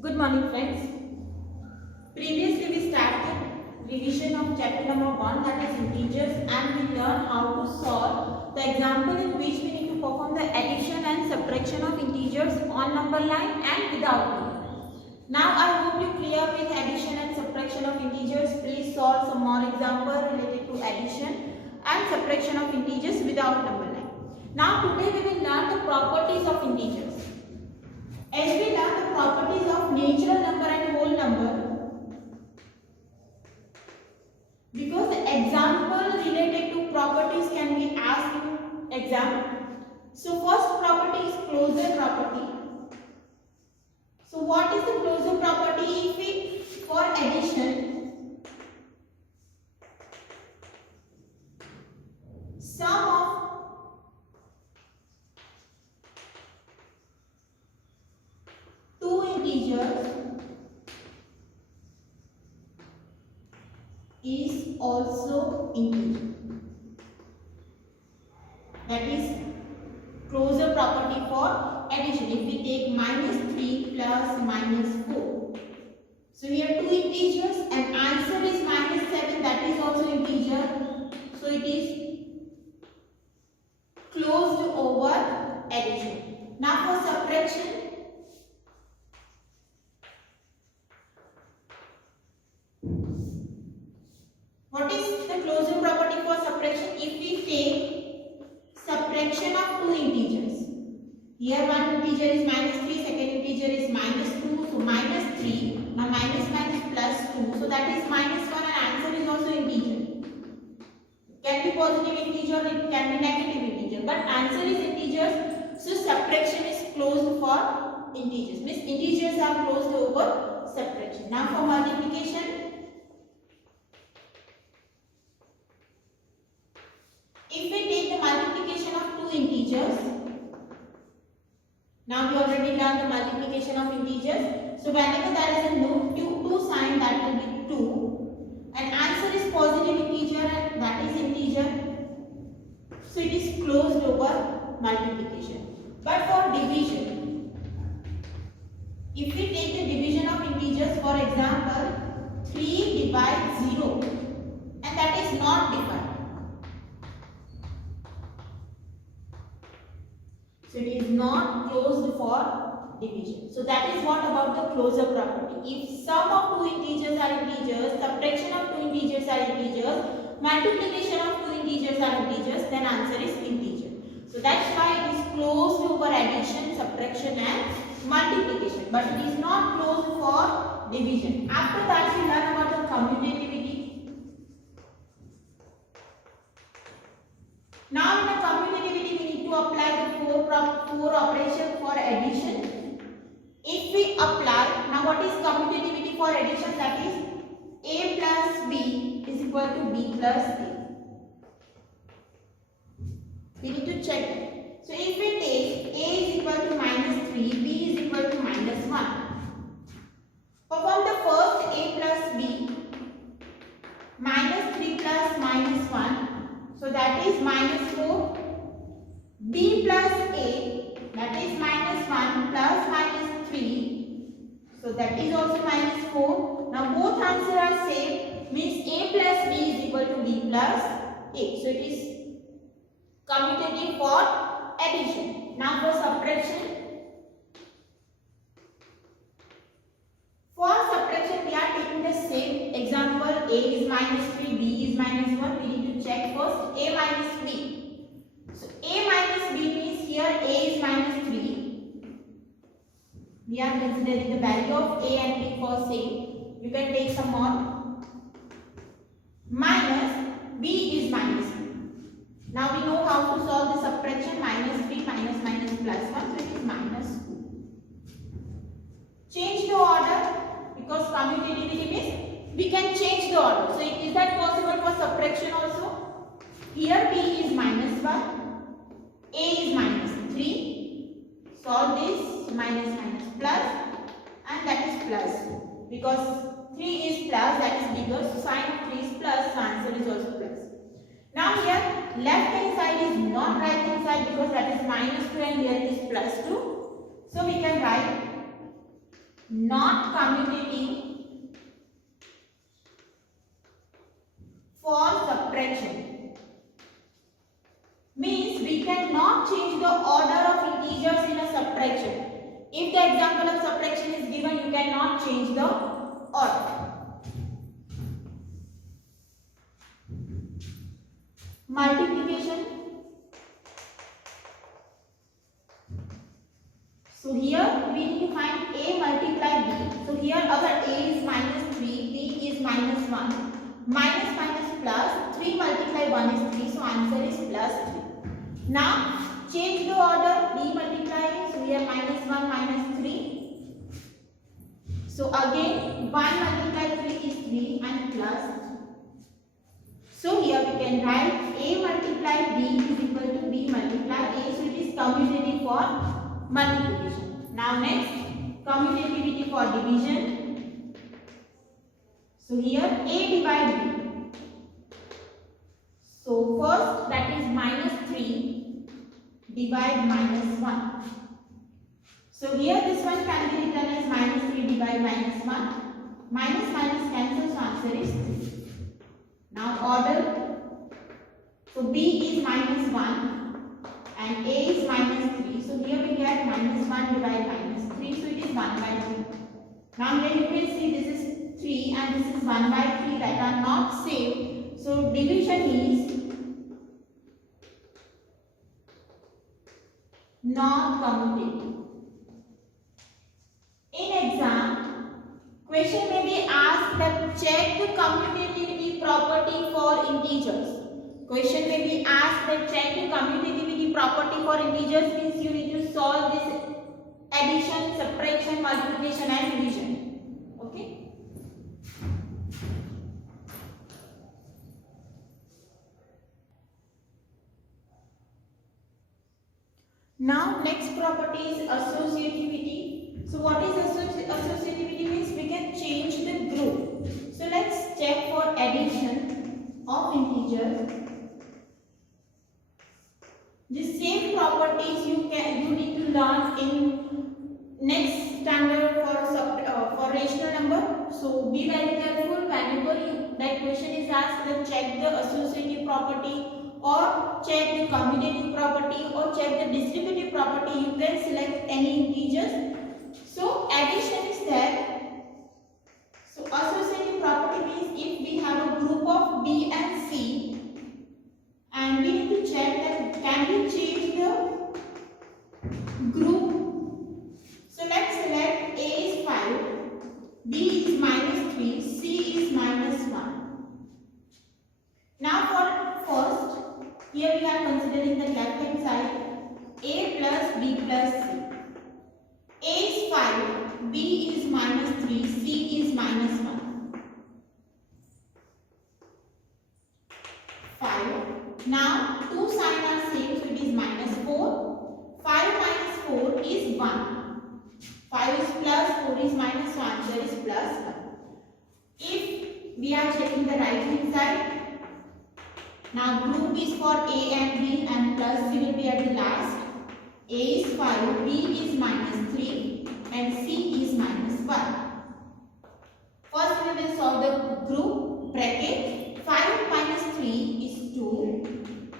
Good morning, friends. Previously we started revision of chapter number 1, that is integers, and we learned how to solve the example in which we need to perform the addition and subtraction of integers on number line and without number. Now I hope you clear with addition and subtraction of integers. Please solve some more example related to addition and subtraction of integers without number line. Now today we will learn the properties of integers. As we learn the properties of natural number and whole number, because the example related to properties can be asked in exam. So first property is closure property. So what is the closure property? If we for addition, sum of two integers is also integer. That is closure property for addition. If we take -3 plus -4. So here two integers and answer is -7, that is also integer. So it is closed over addition. Now for subtraction, what is the closure property for subtraction? If we take subtraction of two integers, here one integer is -3, second integer is -2, so -3, now minus minus plus 2, so that is -1, and answer is also integer. It can be positive integer, it can be negative integer, but answer is integers, so subtraction is closed for integers, means integers are closed over subtraction. Now for multiplication, if we take the multiplication of two integers, now we already learned the multiplication of integers. So whenever there is a no two sign, that will be 2, and answer is positive integer, and that is integer. So it is closed over multiplication. But for division, if we take the division of integers, for example, 3 divides 0, and that is not divided. So it is not closed for division. So that is what about the closure property. If sum of two integers are integers, subtraction of two integers are integers, multiplication of two integers are integers, then answer is integer. So that's why it is closed over addition, subtraction and multiplication, but it is not closed for division. After that we learn about the commutativity. Now in the commutativity we need to apply the four operation for addition. If we apply, now what is commutativity for addition? That is a plus b is equal to b plus a. We need to check. So if we take a is equal to -3, b is equal to -1. Perform the first a plus b, -3 plus -1. So that is -4. B plus a, that is -1 plus -3. So that is also -4. Now both answers are same, means a plus b is equal to b plus a. So it is commutative for addition. Now for subtraction. For subtraction we are taking the same example. A is -3, b is -1. We need to check first a minus b. So a minus b means here a is -3. We are considering the value of a and b for same. You can take some more. Minus b is -3. Now we know how to solve the subtraction. -3 minus minus plus 1, so it is -2. Change the order, because commutativity means we can change the order. So is that possible for subtraction also? Here b is -1, a is -3. Solve this, minus minus plus, and that is plus. Because 3 is plus, that is bigger, so sign of 3 is plus, so answer is also plus. Now here left hand side is not right hand side, because that is -2 and here it is +2. So we can write not commutative for subtraction. Means we cannot change the order of integers in a subtraction. If the example of subtraction is given, you cannot change the order. Multiplication. So here we need to find A multiply B. So here our A is minus 3, B is minus 1. Minus minus plus, 3 multiply 1 is 3. So answer is plus 3. Now change the order, B multiply. So here minus 1 minus 3. So again 1 multiply 3 is 3 and plus 3. So here we can write A multiply B is equal to B multiply A. So it is commutative for multiplication. Now next, commutativity for division. So here A divide B. So first that is minus 3 divide minus 1. So here this one can be written as minus 3 divide minus 1. Minus minus cancels, so answer is 3. Now order. So B is minus 1 and A is minus 3. So here we get minus 1 divide minus 3. So it is 1 by 3. Now here you can see this is 3 and this is 1 by 3 that are not same. So division is non-commutative. In exam, question may be asked that check the commutativity property for integers. Question may be asked that check the commutativity property for integers means you need to solve this addition, subtraction, multiplication and division. Okay. Now next property is associativity. So what is associativity means we can change the group. So let's check for addition of integers. The same properties you need to learn in next standard for rational number. So be very careful whenever that question is asked, then check the associative property or check the commutative property or check the distributive property. You can select any integers. So addition is there. So associative property means if we have a group of B and C and we need to check that can we change the group. So let's select A is 5, B is minus 3, C is minus 1. Now for first, here we are considering the left hand side, A plus B plus C. A is 5, B is minus 3, C is minus 1. 5. Now, two signs are same, so it is minus 4. 5 minus 4 is 1. 5 is plus, 4 is minus, so answer is plus 1. If we are checking the right hand side, now group is for A and B and plus C will be at the last. A is 5, B is minus 3 and C is minus 1. First we will solve the group bracket. 5 minus 3 is 2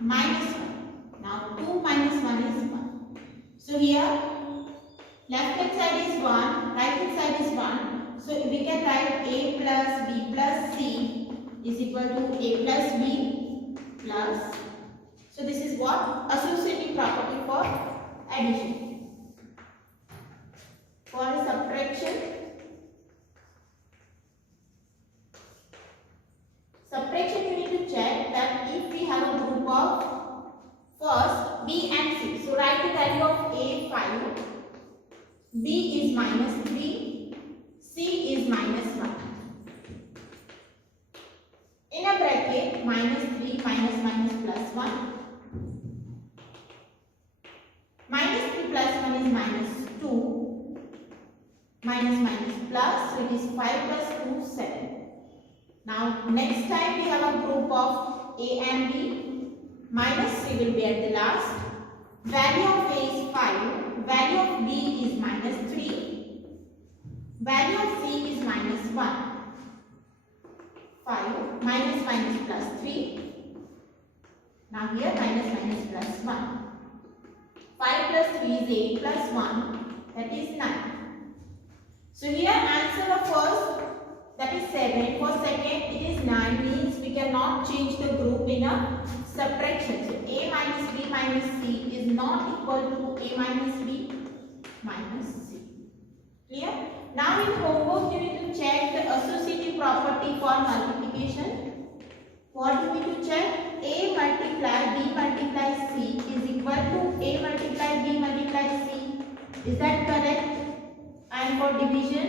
minus 1. Now 2 minus 1 is 1. So here left hand side is 1, right hand side is 1. So we can write A plus B plus C is equal to A plus B plus. So this is what? Associative property for addition. For subtraction, you need to check that if we have a group of first B and C. So write the value of A 5, B is minus 3, C is minus 1. In a bracket, minus 3 minus minus plus 1. Minus 3 plus 1 is minus 2. Minus minus plus, so it is 5 plus 2, 7. Now next time we have a group of A and B. Minus 3 will be at the last. Value of A is 5. Value of B is minus 3. Value of C is minus 1. 5 minus minus plus 3. Now here minus minus plus 1. 5 plus 3 is 8 plus 1, that is 9. So here answer of first, that is 7. For second it is 9, means we cannot change the group in a subtraction. So A minus B minus C is not equal to A minus B minus C. Clear? Now in homework you need to check the associative property for multiplication. What do we need to check? A multiply B multiply C is equal to A multiply B multiply C. Is that correct? And for division,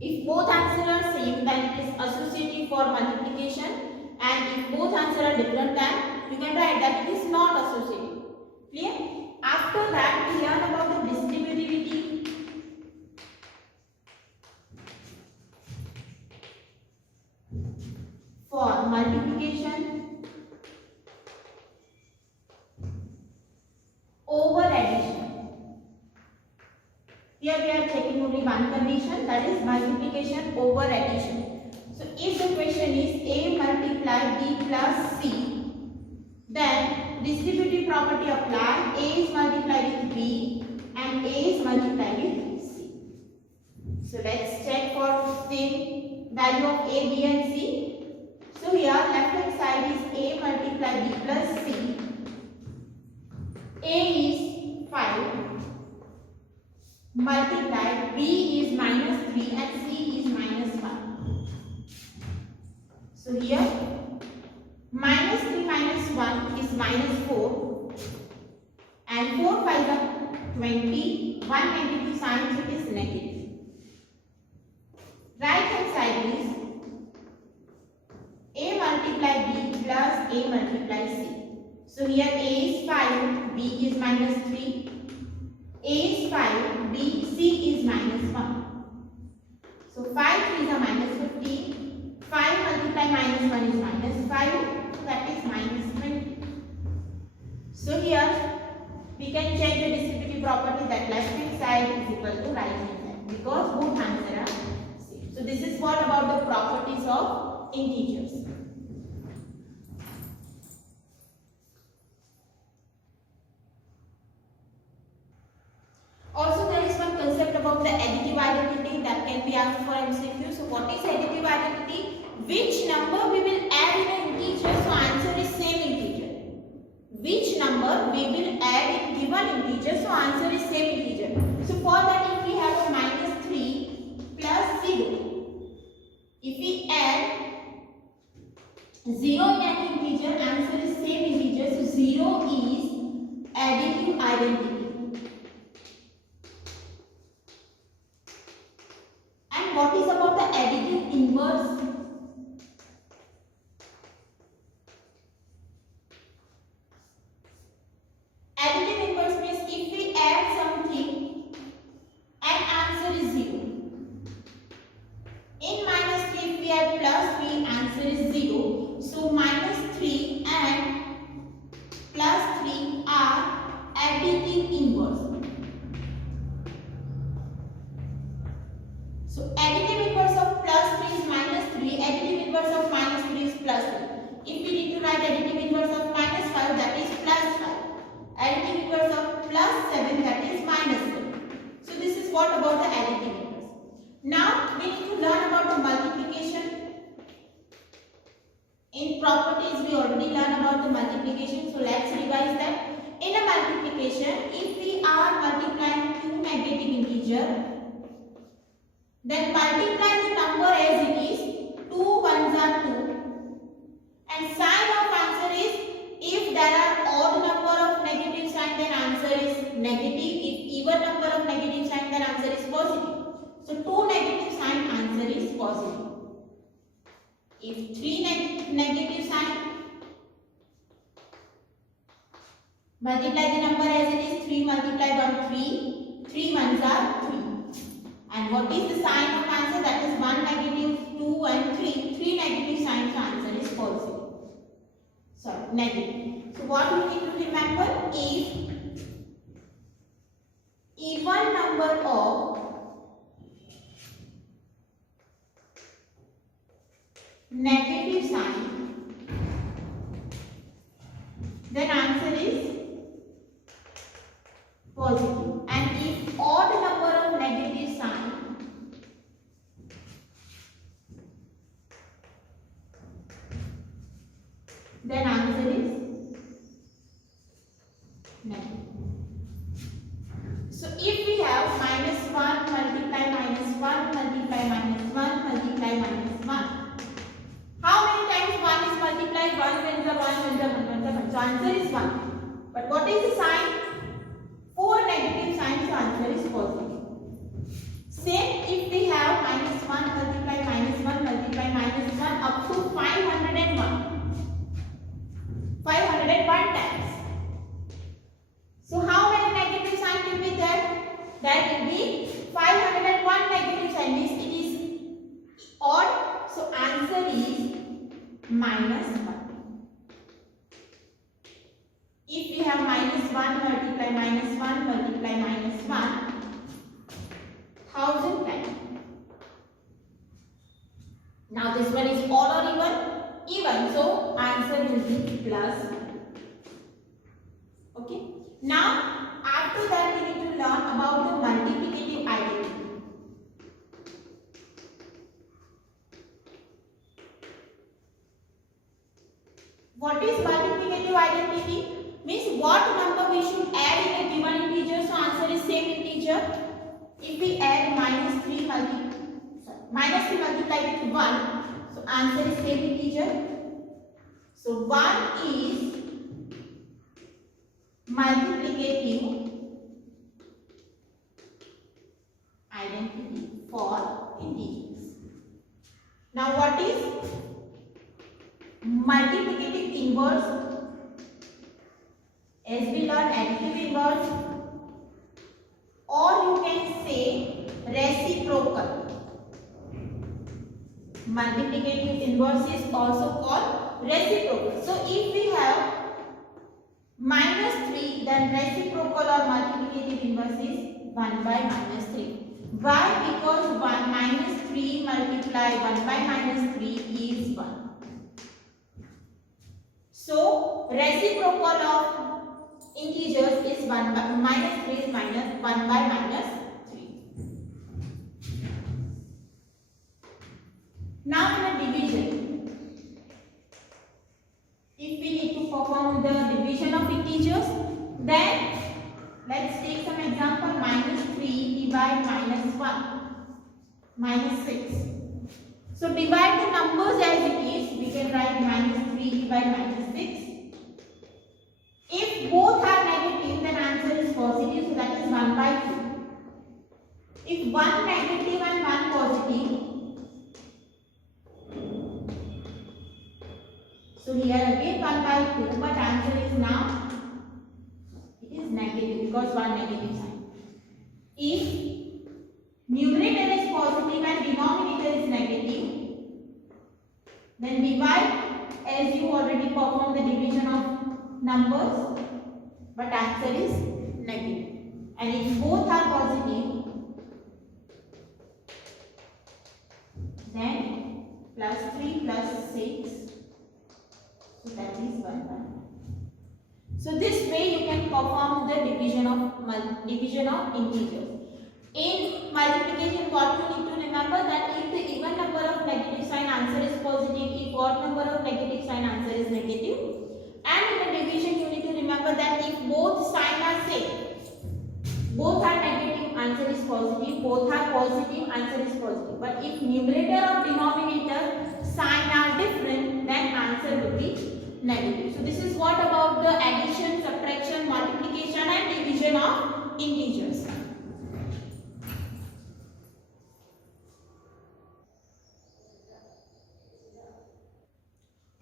if both answers are same, then it is associative for multiplication, and if both answers are different, then you can write that it is not associative. Clear? After that, we learn about the distributivity. For multiplication over addition. Here we are checking only one condition, that is multiplication over addition. So if the question is A multiply B plus C, then distributive property apply. A is multiplied with B and A is multiplied with C. So let's check for same value of A, B and C. So here left hand side is A multiply B plus C. A is 5 multiply B is minus 3 and C is minus 1. So here minus 3 minus 1 is minus 4 and 4 5 are 20. 1 negative sign, so it is negative. Right hand side is A multiply B plus A multiply C. So here A is 5, B is minus 3. A is 5, B, C is minus 1. So 5 3 is a minus 15. 5 multiply minus 1 is minus 5. So that is minus 20. So here we can check the distributive property that left hand side is equal to right hand side, because both answers are same. So this is what about the properties of integers. Also there is one concept about the additive identity that can be asked for MCQ. So what is additive identity? Which number we will add in an integer, so answer is same integer. Which number we will add in given integer, so answer is same integer. So for that, if we have a minus 3 plus 0, if we add 0 in an integer, answer is same integer, so 0 is additive identity. And what is about the additive inverse? Additive inverse means if we add something and answer is 0. In minus 3, if we add plus 3, answer is 0. So minus 3 and plus 3 are additive inverse. So additive inverse of plus 3 is minus 3, additive inverse of minus 3 is plus 3. If we need to write additive inverse of minus 5, that is plus 5. Additive inverse of plus 7, that is minus 7. So this is what about the additive inverse. Now we need to learn about the multiplication. In properties we already learned about the multiplication, so let's revise that. In a multiplication, if we are multiplying two negative integers, then multiply the number as it is. 2 ones are 2. And sign of answer is, if there are odd number of negative sign, then answer is negative. If even number of negative sign, then answer is positive. So 2 negative sign, answer is positive. If 3 negative sign, multiply the number as it is. 3 multiplied 1, 3. 3 ones are 3. And what is the sign of answer? That is 1 negative, 2 and 3. 3 negative signs, so answer is positive. Sorry. negative. So what you need to remember, if even number of negative sign, then answer is positive. And if odd number of negative sign, then answer is negative. So if we have -1 multiply -1 multiply -1 multiply -1, how many times 1 is multiplied? 1 when the 1 when the 1 when the 1. So answer is 1. But what is the sign? 4 negative signs, so answer is positive. Same if we have -1 multiply -1 multiply -1 up to 501. 501 times. So how many negative signs will be there? That will be 501 negative sign, means it is odd. So answer is -1. If we have -1 multiply -1 multiply -1 1000 times. Now this one is odd or even? Even. So answer will be +1. Okay. Now after that we need to learn about the multiplicative identity. What is multiplicative identity? Means what number we should add in a given integer. So answer is same integer. If we add -3 multiplied with 1, so answer is same integer. So 1 is multiplicative identity for integers. Now what is multiplicative inverse? As we learn additive inverse, or you can say reciprocal. Multiplicative inverse is also called reciprocal. So if we have -3, then reciprocal or multiplicative inverse is 1 by -3. Why? Because 3 multiply 1 by -3 is 1. So reciprocal of integers is 1 by -3 is -1 by -3. Now in a division, if we need to perform the division of integers, then let's take some example. -3 divide -1 -6. So divide the numbers as it is. We can write -3 divide -6. If both are negative, then answer is positive, so that is 1 by 2. If one negative and one positive, so here again 1 by 2, but answer is now it is negative because one negative sign. If numerator is positive and denominator is negative, then divide as you already performed the division of numbers, but answer is negative. And if both are positive, then +3 +6, so that is 1 by 9. So this way you can perform the division of integers. In multiplication, what you need to remember, that if the even number of negative sign, answer is positive. If odd number of negative sign, answer is negative. And in the division, you need to remember that if both signs are same, both are negative, answer is positive. Both are positive, answer is positive. But if numerator or denominator sign are different, then answer will be negative. So this is what about the addition, subtraction, multiplication and division of integers.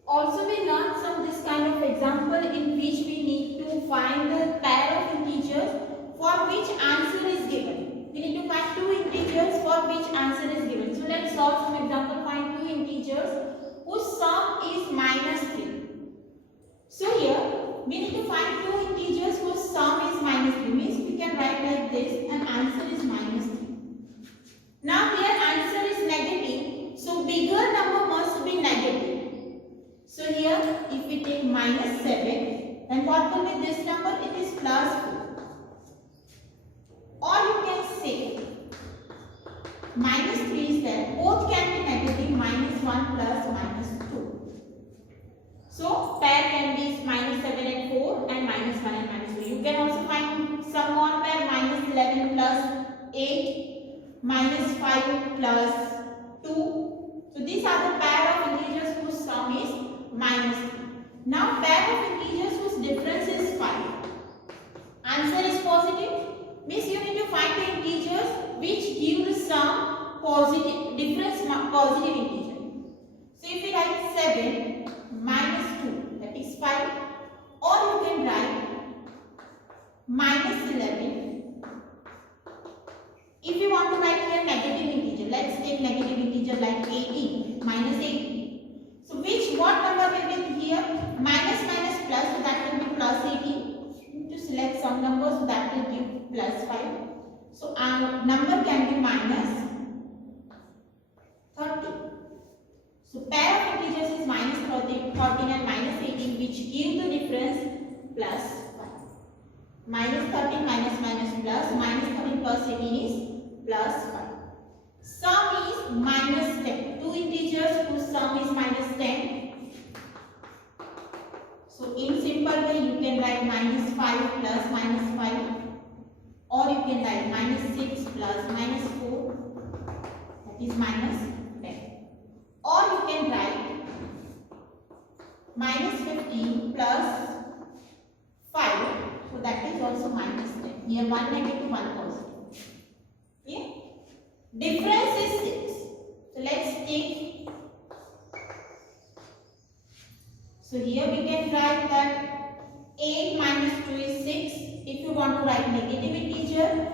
Also we learned some this kind of example in which we need to find the pair of integers for which answer is given. We need to find two integers for which answer is given. So let's solve some example. Find two integers whose sum is -3. So Now here answer is negative, so bigger number must be negative. So here if we take minus 7, then what will be this number? It is plus 4. Or you can say minus 3 is there. Both can be negative, minus 1 plus minus 2. So pair can be minus 7 and 4 and minus 1 and minus 2. You can also find some more pair, minus 11 plus 8, minus 5 plus 2. So these are the pair of integers whose sum is minus 3. Now pair of integers whose difference is 5. Answer is positive. Means you need to find the integers which give the sum positive, difference positive integer. So if we write 7 minus 2, that is 5, or you can write minus 11. If you want to write here negative integer, let's take negative integer like 18, minus 18. So what number will be here? Minus minus plus, so that will be plus 18. To select some numbers, so that will give plus 5. So our number can be minus 30. So pair of integers is minus 13 and minus 18, which give the difference plus 5. Minus 13 minus minus plus, minus 13 plus 18 is plus 5. Sum is minus 10. Two integers whose sum is minus 10. So in simple way you can write minus 5 plus minus 5, or you can write minus 6 plus minus 4, that is minus 10. Or you can write minus 15 plus 5, so that is also minus 10. Here one negative, one positive. Okay? Difference is 6. So let's take. So here we can write that 8 minus 2 is 6. If you want to write negative integer,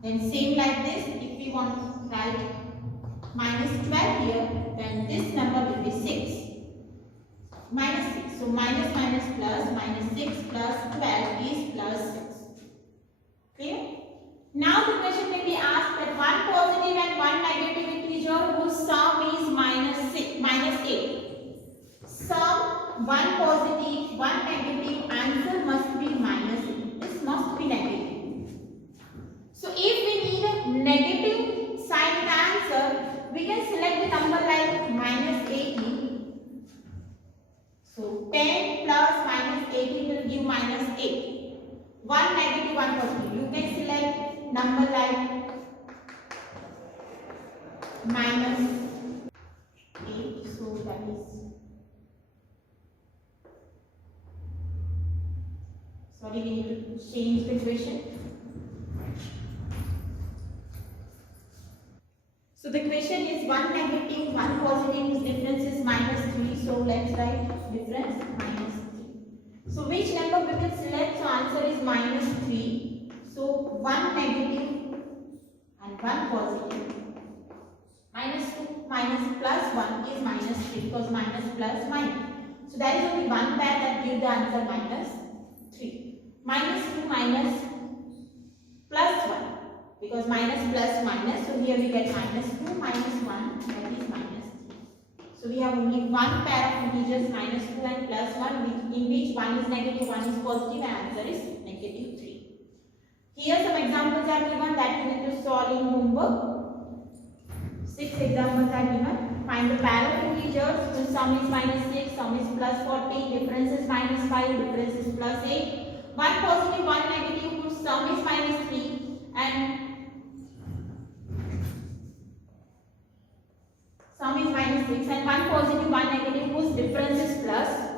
then same like this. If we want to write minus 12 here, then this number will be 6. Minus 6. So minus minus plus, minus 6 plus 12 is plus 6. Clear? Now the question may be asked that one positive and one negative integer whose sum is minus 8. Sum, one positive, one negative, answer must be minus 8. This must be negative. So if we need a negative sign in the answer, we can select the number like minus 18. So 10 plus minus 18 will give minus 8. One negative, one positive. You can select number like minus 8. So that is, sorry, we need to change the equation. So the question is one negative, one positive, whose difference is minus 3. So let's write difference minus 3. So which number we can select? So answer is minus 3. So one negative and one positive. Minus 2 minus plus 1 is minus 3, because minus plus minus. So there is only one pair that gives the answer minus 3. Minus 2 minus plus 1, because minus plus minus, so here we get minus 2 minus 1, that is minus 3. So we have only one pair of integers, minus 2 and plus 1, in which one is negative, one is positive, and answer is negative 3. Here some examples are given that you need to solve in homework. 6 examples are given. Find the pair of integers whose sum is minus 6, sum is plus 40, difference is minus 5, difference is plus 8. One positive, one negative whose sum is minus 3 and sum is minus 6, and one positive, one negative whose difference is plus